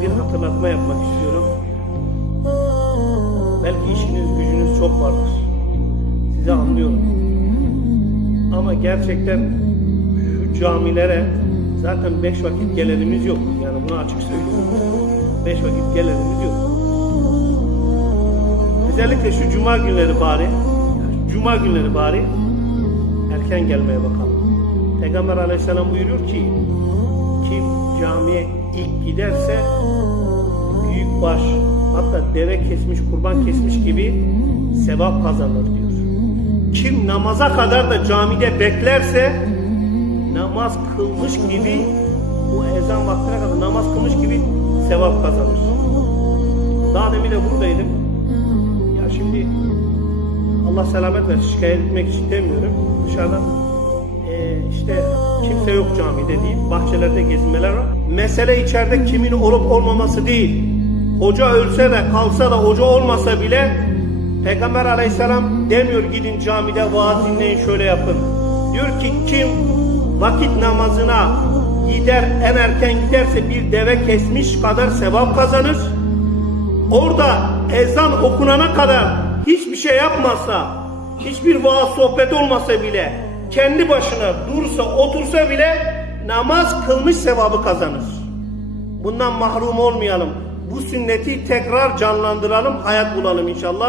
bir hatırlatma yapmak istiyorum. Belki işiniz gücünüz çok vardır. Sizi anlıyorum. Ama gerçekten şu camilere zaten beş vakit gelenimiz yok. Yani bunu açık söylüyorum. Beş vakit gelenimiz yok. Özellikle şu cuma günleri bari, cuma günleri bari erken gelmeye bakalım. Peygamber aleyhisselam buyuruyor ki kim camiye ilk giderse büyük baş hatta deve kesmiş kurban kesmiş gibi sevap kazanır diyor. Kim namaza kadar da camide beklerse namaz kılmış gibi bu ezan vaktine kadar namaz kılmış gibi sevap kazanır. Daha demin de buradaydım. Ya şimdi Allah selamet versin şikayet etmek için demiyorum. Dışarıda e, işte kimse yok camide değil. Bahçelerde gezinmeler var. Mesele içeride kimin olup olmaması değil. Hoca ölse de kalsa da hoca olmasa bile Peygamber aleyhisselam demiyor gidin camide vaaz dinleyin şöyle yapın. Diyor ki kim vakit namazına gider en erken giderse bir deve kesmiş kadar sevap kazanır. Orada ezan okunana kadar hiçbir şey yapmazsa, hiçbir vaaz sohbet olmasa bile, kendi başına dursa, otursa bile namaz kılmış sevabı kazanır. Bundan mahrum olmayalım. Bu sünneti tekrar canlandıralım, hayat bulalım inşallah.